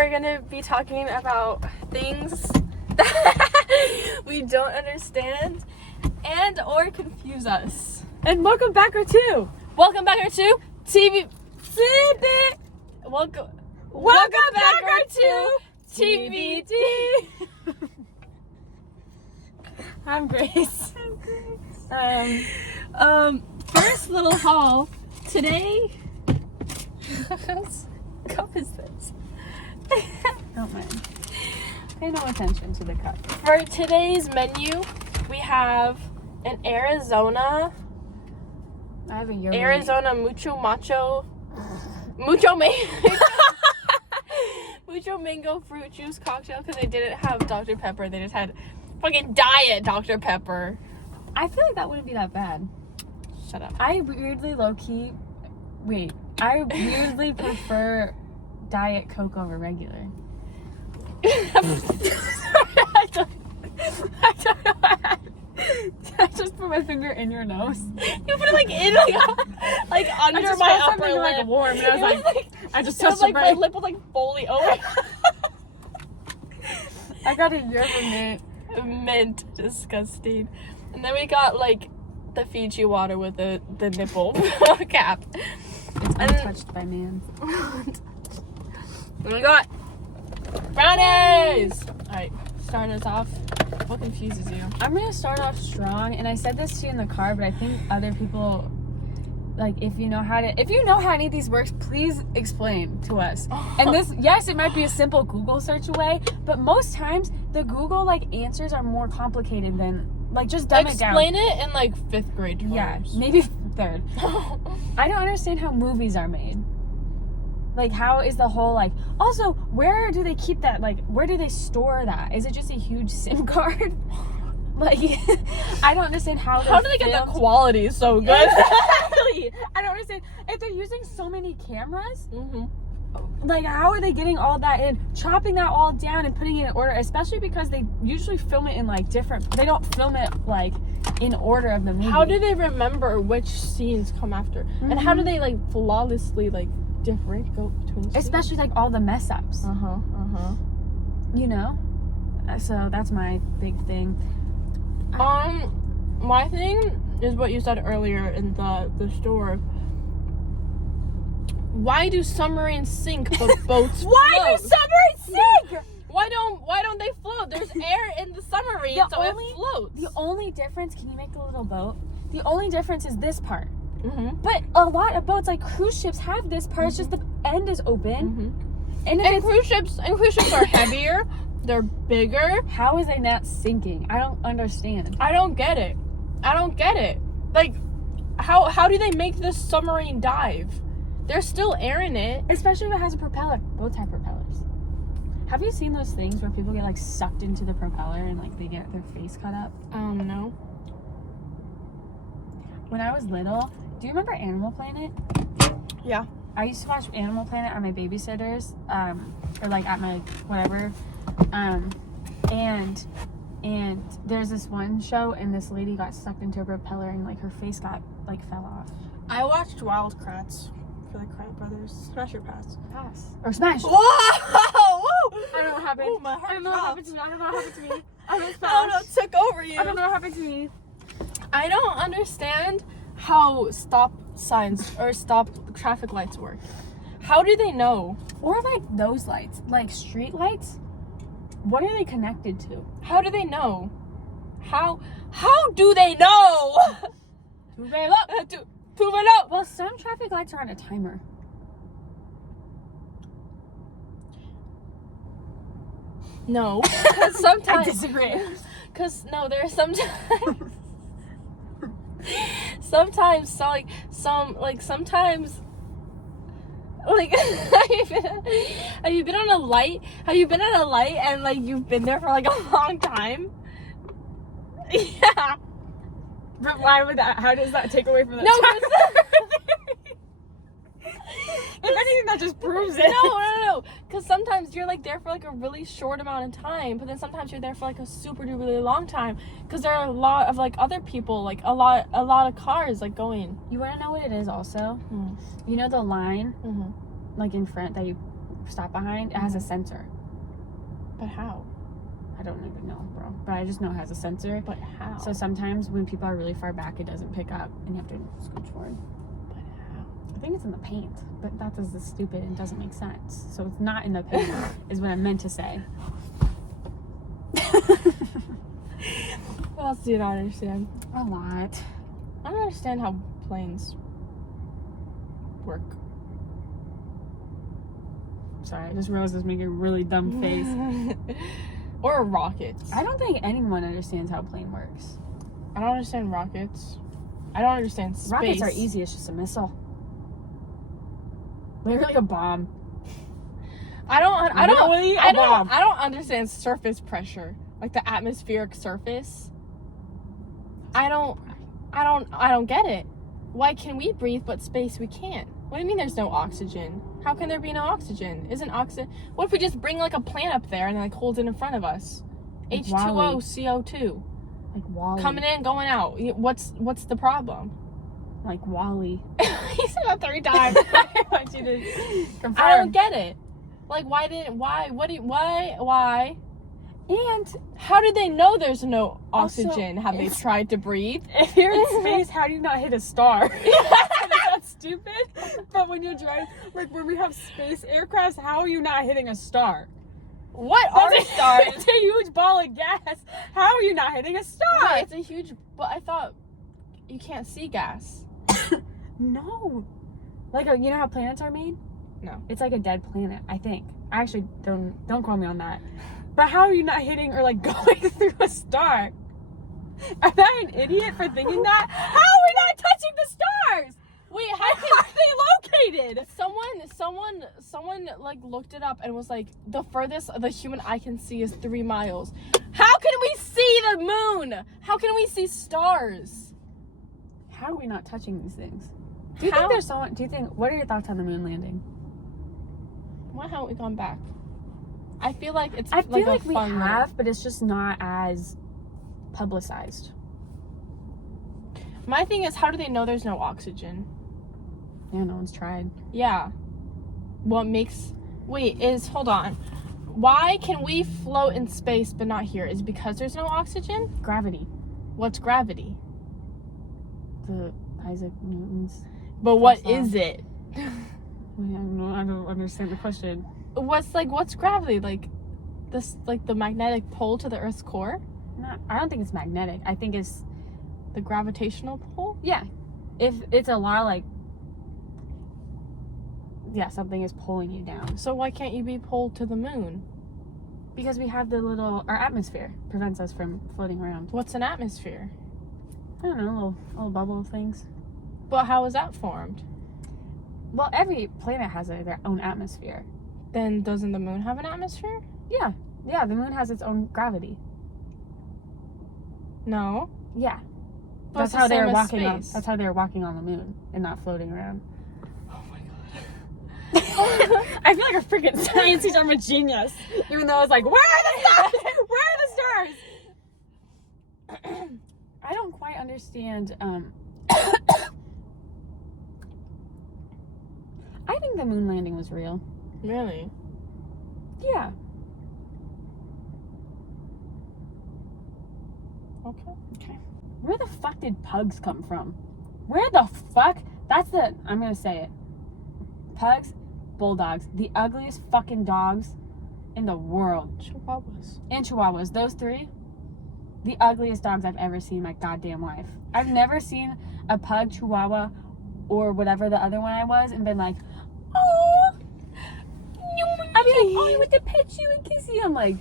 we're gonna be talking about things that we don't understand and or confuse us. And welcome back or two. Welcome back or two, TV. Welcome back or two, TBD. I'm Grace. First little haul today. Whose cup is this? Don't mind. Pay no attention to the cup. For today's menu, we have an Arizona Mucho Mango fruit juice cocktail because they didn't have Dr. Pepper. They just had fucking diet Dr. Pepper. I feel like that wouldn't be that bad. Shut up. I weirdly prefer Diet Coke over regular. I don't know. I just put my finger in your nose. You put it like in like under my upper lip. Like warm, and I was like, I just it was touched like the my brain. lip was like fully open. I got a Yerba Mint, disgusting. And then we got like the Fiji water with the nipple cap. It's untouched by man. And we got brownies. All right, starting us off. What confuses you? I'm gonna start off strong, and I said this to you in the car, but I think other people, like, if you know how any of these works, please explain to us. And this, yes, it might be a simple Google search away, but most times the Google like answers are more complicated than like just dumb it down. Explain it in like 5th grade terms. Yeah, maybe 3rd. I don't understand how movies are made. Like, how is the whole, like, also, where do they keep that, like, where do they store that? Is it just a huge SIM card? Like, I don't understand how do they get the quality so good? Exactly. I don't understand. If they're using so many cameras, like, how are they getting all that in, chopping that all down and putting it in order, especially because they usually film it in, like, they don't film it, like, in order of the movie. How do they remember which scenes come after? And how do they, like, flawlessly, like, go between scenes? Especially like all the mess ups. You know? So that's my big thing. My thing is what you said earlier in the store. Why do submarines sink but boats float? Why do submarines sink? Why don't they float? There's air in the submarine, it floats. The only difference, can you make the little boat? The only difference is this part. But a lot of boats, like cruise ships, have this part. It's just the end is open. And cruise ships are heavier. They're bigger. How is it not sinking? I don't understand. I don't get it. Like, how do they make this submarine dive? There's still air in it. Especially if it has a propeller. Boats have propellers. Have you seen those things where people get like sucked into the propeller and like they get their face cut up? No. When I was little, do you remember Animal Planet? Yeah. I used to watch Animal Planet on my babysitters, or like at my whatever, and there's this one show, and this lady got sucked into a propeller, and like her face fell off. I watched Wild Kratts for the Kratt Brothers. Smash or pass? Pass or smash? Whoa! Whoa! I don't know what happened. Oh, my heart I don't know what happened to me. I don't know what happened to me. I don't it took over you. I don't know what happened to me. I don't understand how stop signs or stop traffic lights work. How do they know? Or like those lights, like street lights. What are they connected to? How do they know? How do they know? Well, some traffic lights are on a timer. No, because sometimes I disagree. Because there are sometimes. Sometimes have you been on a light? Have you been at a light and like you've been there for like a long time? Yeah. But why would that? How does that take away from that? No, if anything, that just proves it. No. Because sometimes you're like there for like a really short amount of time, but then sometimes you're there for like a super really long time. Because there are a lot of like other people, like a lot of cars like going. You want to know what it is? Also, you know the line, like in front that you stop behind, it has a sensor. But how? I don't even know, bro. But I just know it has a sensor. But how? So sometimes when people are really far back, it doesn't pick up, and you have to scooch forward. But how? I think it's in the paint, but that is stupid and doesn't make sense. So it's not in the paint, is what I meant to say. What else do you not understand? A lot. I don't understand how planes work. Sorry, I just realized I was making a really dumb face. Or rockets. I don't think anyone understands how a plane works. I don't understand rockets. I don't understand space. Rockets are easy. It's just a missile. Literally a bomb. I don't bomb. understand surface pressure. Like the atmospheric surface. I don't get it. Why can we breathe but space we can't? What do you mean there's no oxygen? How can there be no oxygen? Isn't oxygen... What if we just bring like a plant up there and like hold it in front of us? Like H2O, WALL-E. CO2. Like WALL-E. Coming in, going out. What's the problem? Like WALL-E. He said that 3 times. I want you to confirm. I don't get it. Like why? And How did they know there's no Also, oxygen? Have they tried to breathe? if you're in space, how do you not hit a star? That's stupid. But when you're driving, like when we have space aircrafts, how are you not hitting a star? What are That's stars? It's a huge ball of gas. How are you not hitting a star? Wait, it's a huge. But I thought you can't see gas. No. Like, you know how planets are made? No. It's like a dead planet, I think. I actually don't quote me on that. But how are you not hitting or like going through a star? Am I an idiot for thinking that? How are we not touching the stars? Wait, How how are they located? someone like looked it up and was like the furthest the human eye can see is 3 miles. How can we see the moon? How can we see stars? How are we not touching these things? Do you How- think there's someone? Do you think? What are your thoughts on the moon landing? Why haven't we gone back? I feel like it's I feel like a we fun little- have, but it's just not as publicized. My thing is, how do they know there's no oxygen? Yeah, no one's tried. Yeah. What makes... Hold on. Why can we float in space but not here? Is it because there's no oxygen? Gravity. What's gravity? The Isaac Newton's. But what First is it? I don't understand the question. What's gravity? Like the magnetic pole to the Earth's core? I don't think it's magnetic. I think it's, The gravitational pull? yeah. If it's a lot like, yeah, something is pulling you down. So why can't you be pulled to the moon? Because we have our atmosphere prevents us from floating around. What's an atmosphere? I don't know, little bubble things. But how is that formed? Well, every planet has their own atmosphere. Then doesn't the moon have an atmosphere? Yeah, the moon has its own gravity. No. Yeah. But That's it's the how they same were as walking on. space. That's how they were walking on the moon and not floating around. Oh my god. I feel like a freaking science teacher. I'm a genius. Even though I was like, where are the stars? Where are the stars? I don't quite understand. I think the moon landing was real. Really? Yeah. Okay. Where the fuck did pugs come from? Where the fuck? I'm gonna say it. Pugs, bulldogs, the ugliest fucking dogs in the world. Chihuahuas. And chihuahuas, those 3, the ugliest dogs I've ever seen in my goddamn life. I've never seen a pug, chihuahua, or whatever the other one I was and been like, oh, I'd be like, oh, I want to pet you and kiss you. I'm like,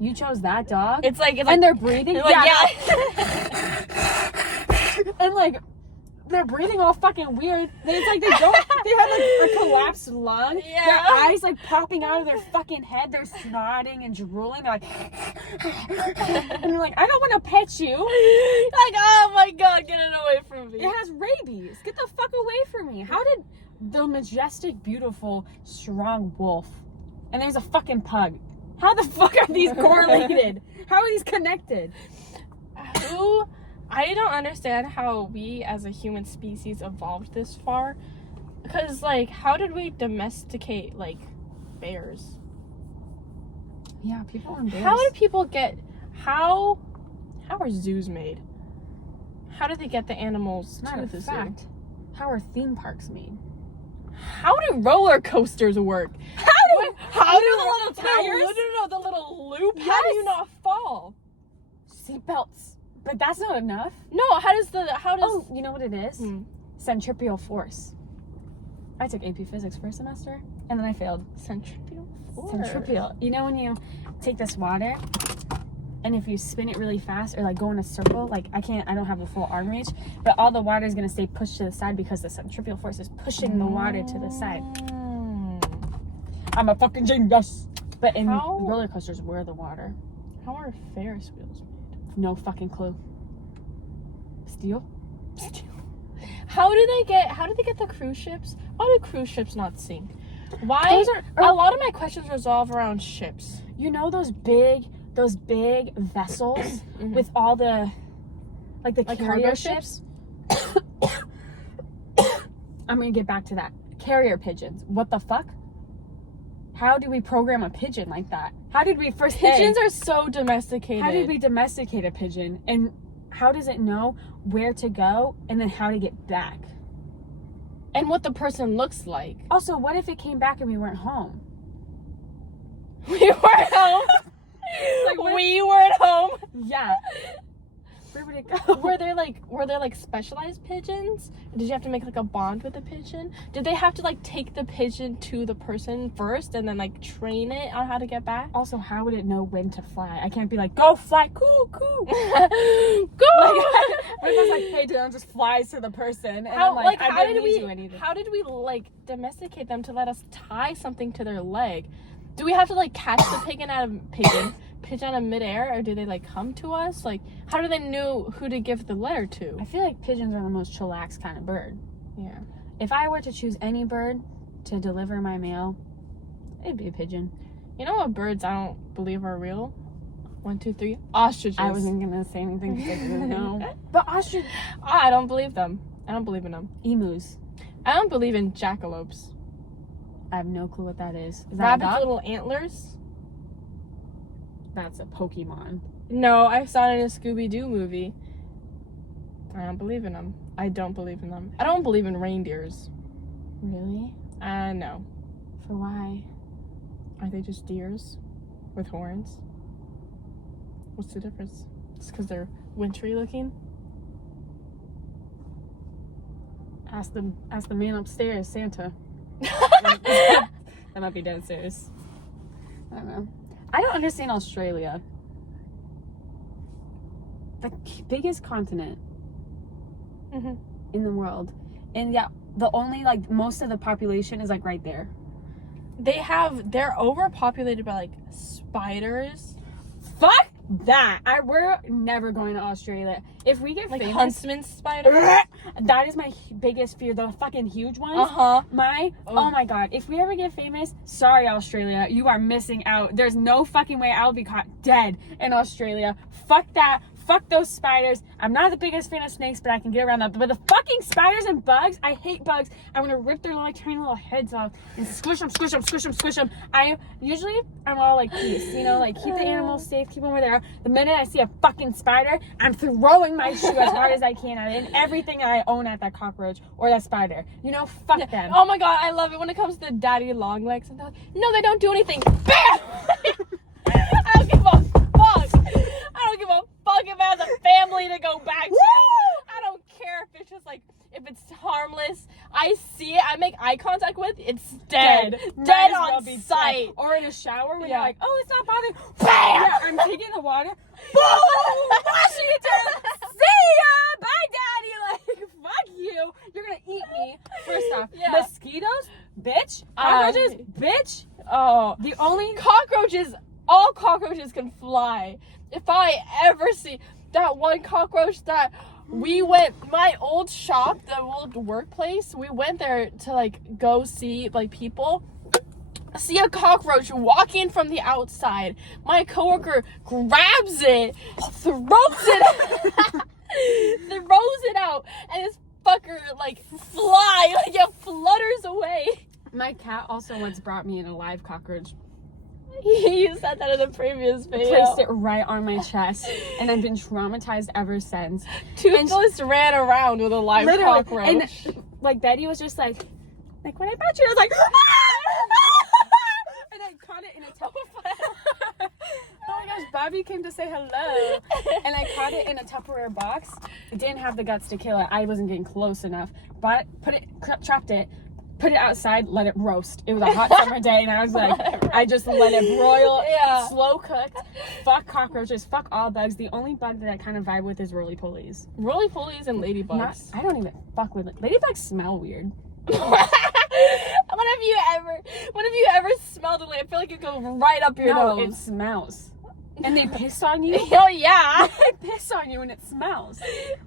you chose that dog? It's like And they're breathing? You're like, yeah. And like, they're breathing all fucking weird. Then it's like they have like a collapsed lung. Yeah. Their eyes like popping out of their fucking head. They're snotting and drooling. They're like, and they're like, I don't want to pet you. Like, oh my god, get it away from me. It has rabies. Get the fuck away from me. How did the majestic, beautiful, strong wolf, and there's a fucking pug, how the fuck are these correlated? How are these connected? I don't understand how we as a human species evolved this far. Because, like, how did we domesticate, like, bears. Yeah, people on bears. How do people get? How are zoos made? How do they get the animals Not to a the fact. zoo? How are theme parks made? How do roller coasters work? How do the little tires? No, the little loop. How do you Yes. not fall? Seatbelts. But that's not enough. No, how does? Oh, you know what it is? Hmm. Centripetal force. I took AP Physics for a semester, and then I failed. Centripetal force. Centripetal. You know when you take this water, and if you spin it really fast, or like go in a circle, like I don't have a full arm reach, but all the water is gonna stay pushed to the side because the centripetal force is pushing the water to the side. I'm a fucking genius. But in How- roller coasters, where the water? How are Ferris wheels made? No fucking clue. Steel? How do they get the cruise ships? Why do cruise ships not sink? Why? Those are- a lot of my questions resolve around ships. You know those big vessels with all the like Like carrier cargo ships? I'm gonna get back to that. Carrier pigeons. What the fuck? How do we program a pigeon like that? How did we first Pigeons are so domesticated. How did we domesticate a pigeon? And how does it know where to go and then how to get back? And what the person looks like. Also, what if it came back and we weren't home? We weren't home. Like, what- we weren't home. Yeah. Where would it go? Were there like specialized pigeons? Did you have to make like a bond with the pigeon? Did they have to like take the pigeon to the person first and then like train it on how to get back? Also, how would it know when to fly? I can't be like, go fly, coo, coo. Go! What if I was like, hey, Dylan, just flies to the person, and How I'm like, I how didn't did do anything. how did we like domesticate them to let us tie something to their leg? Do we have to like catch the pigeon out of midair, or do they like come to us? Like, how do they know who to give the letter to? I feel like pigeons are the most chillax kind of bird. Yeah. If I were to choose any bird to deliver my mail, it'd be a pigeon. You know what birds I don't believe are real? 1, 2, 3. Ostriches. I wasn't gonna say anything because I didn't know. But ostrich, I don't believe them. I don't believe in them. emus. I don't believe in jackalopes. I have no clue what that is. Is that a Rabbit's dog? little antlers. That's a Pokemon. No, I saw it in a Scooby-Doo movie. I don't believe in them. I don't believe in them. I don't believe in reindeers. Really? No. For why? Are they just deers with horns? What's the difference? Just because they're wintry looking? Ask the man upstairs, Santa. That might be downstairs. I don't know. I don't understand Australia. The biggest continent Mm-hmm. in the world. And yeah, the only, like, most of the population is, like, right there. They're overpopulated by like spiders. Fuck that! We're never going to Australia. If we get Like famous... huntsman spiders. That is my biggest fear. The fucking huge ones. Uh-huh. Oh my god, if we ever get famous, sorry Australia, you are missing out. There's no fucking way I'll be caught dead in Australia. Fuck that. Fuck those spiders. I'm not the biggest fan of snakes, but I can get around that. But the fucking spiders and bugs, I hate bugs. I want to rip their little tiny little heads off and squish them, squish them, squish them, squish them. I'm all like peace, you know, like keep the animals safe, keep them where they are. The minute I see a fucking spider, I'm throwing my shoe as hard as I can at it and everything I own at that cockroach or that spider. You know, fuck them. Oh my god, I love it when it comes to daddy long legs and they're like, no, they don't do anything. Bam! I don't give a fuck. I don't give a fuck if I have a family to go back to. I don't care if it's just like, if it's harmless. I see it, I make eye contact with, it's dead. Might Dead as well on be sight. dead. Or in a shower when Yeah. you're like, oh, it's not bothering. Bam! Yeah, I'm taking the water. Boom! Washing it down. See ya! Bye, daddy. Like, fuck you. You're gonna eat me. First off, Yeah. mosquitoes, bitch. Cockroaches, bitch. Oh, The only cockroaches, all cockroaches can fly. If I ever see that one cockroach that we went, my old shop, the old workplace, we went there to like go see like people. See a cockroach walking from the outside. My coworker grabs it, throws it out, and this fucker like fly, like it flutters away. My cat also once brought me in a live cockroach. You said that in the previous video. Placed it right on my chest, and I've been traumatized ever since. Toothless ran around with a live Literally, cockroach. and like Betty was just like when I brought you, I was like, and I caught it in a Tupperware. Oh my gosh, Bobby came to say hello, and I caught it in a Tupperware box. It didn't have the guts to kill it. I wasn't getting close enough. But trapped it. Put it outside, let it roast. It was a hot summer day, and I was like, I just let it broil, slow cooked. Fuck cockroaches, fuck all bugs. The only bug that I kind of vibe with is roly-polies. Roly-polies and ladybugs. I don't even fuck with it. Ladybugs smell weird. When have you ever smelled a lady? I feel like it goes right up your nose. No, it smells. And they piss on you? Oh, yeah. They piss on you and it smells.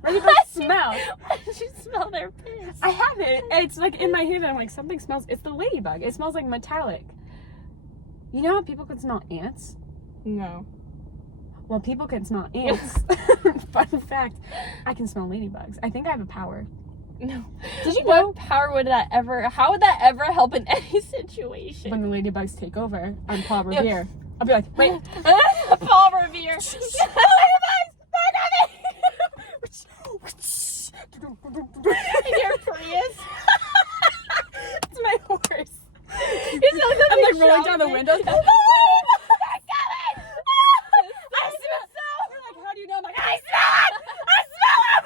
Ladybugs smell. Why did you smell their piss? I have it. It's like in my head. I'm like, something smells. It's the ladybug. It smells like metallic. You know how people can smell ants? No. Well, people can smell ants. Fun fact, I can smell ladybugs. I think I have a power. No. Did you know? How would that ever help in any situation? When the ladybugs take over on Paul Revere, I'll be like, wait. Paul Revere. In your Prius. It's my horse. I'm like rolling down the windows. I smell. You're like, how do you know? I'm like, I smell it. I smell him.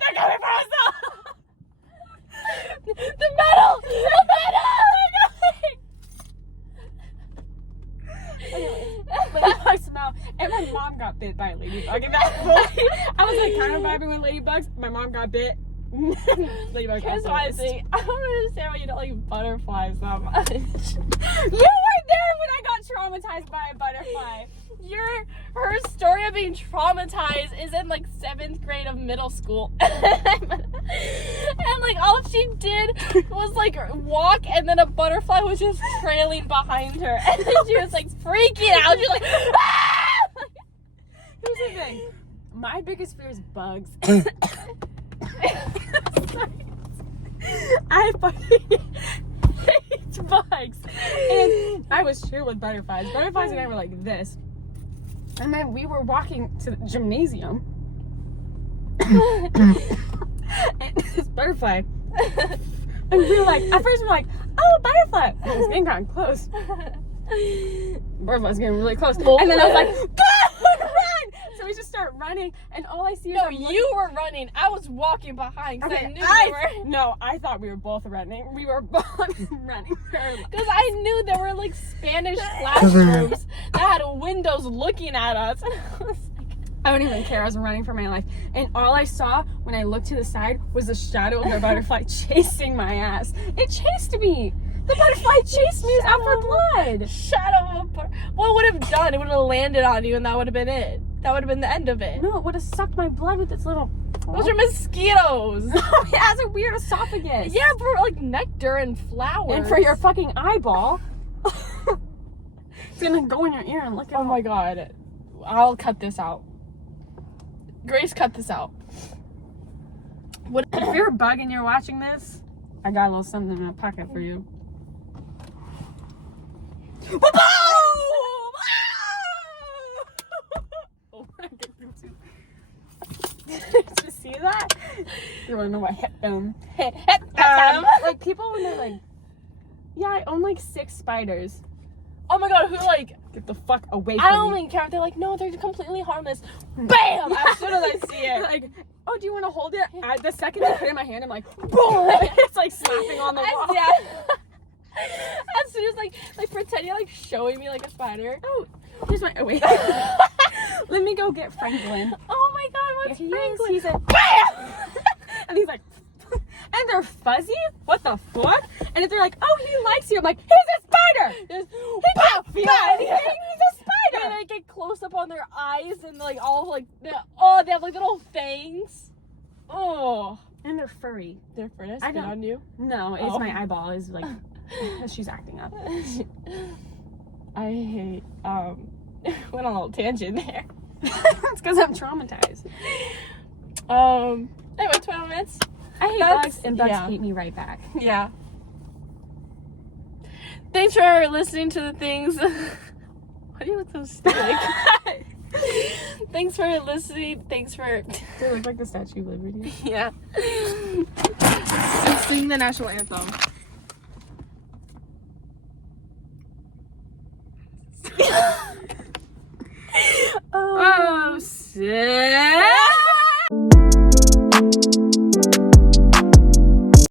They're coming for us all. The metal. Ladybug smell. And my mom got bit by a ladybug in that point. I was like kind of vibing with ladybugs. My mom got bit. Ladybug. Here's what I think. I don't understand why you don't like butterflies that much. You weren't there when I got traumatized by a butterfly. Her story of being traumatized is in like 7th grade of middle school. And like all she did was like walk, and then a butterfly was just trailing behind her, and then she was like freaking out. She was like, ah! Here's the thing. My biggest fear is bugs. I fucking hate bugs. And I was chill with butterflies. Butterflies and I were like this. And then we were walking to the gymnasium. And this butterfly. And we were like, at first we were like, oh, butterfly. And it was getting kind of close. Butterfly's getting really close. And then I was like, go, run! So we just start running, and all I see is you were running. I was walking behind because I knew you were. No, I thought we were both running. We were both running. Because I knew there were like Spanish classrooms that had windows looking at us. And I was like, I don't even care. I was running for my life. And all I saw when I looked to the side was the shadow of the butterfly chasing my ass. It chased me. The butterfly chased me. It was out for blood. Shadow of a what would have done? It would have landed on you, and that would have been it. That would have been the end of it. No, it would have sucked my blood with its little... Those are mosquitoes. It has a weird esophagus. Yeah, for like nectar and flowers. And for your fucking eyeball. It's gonna go in your ear and lick it. Oh my god. I'll cut this out. Grace, cut this out. What if you're a bug and you're watching this, I got a little something in my pocket for you. Did you see that? You wanna know what hit them? Like people when they're like, yeah, I own like 6 spiders. Oh my god, who like Get the fuck away from I me. don't even care if they're like, no, they're completely harmless. BAM! As soon as I see it. Like, oh, do you want to hold it? The second I put it in my hand, I'm like, boom! It's like slapping on the wall. Yeah. As soon as like pretend you're like showing me like a spider. Oh, here's my. Oh, wait. Let me go get Franklin. Oh my god, what's Here he Franklin? is. He's a BAM! And he's like, and they're fuzzy? What the fuck? And if they're like, oh, he likes you, I'm like, he's a spider! He can't feel anything, he's a spider! And I get close up on their eyes and like all like, they have like little fangs. Oh. And they're furry. They're furry. I I spit know. on you. No, it's my eyeball is like, she's acting up. I hate, went on a little tangent there. It's because I'm traumatized. Anyway, 12 minutes. I hate That's- bugs, and bugs yeah. hate me right back. Yeah. Thanks for listening to the things. Why do you look so stoic? Thanks for listening. Thanks for. Do I look like the Statue of Liberty? Yeah. Sing the national anthem. Oh, shit.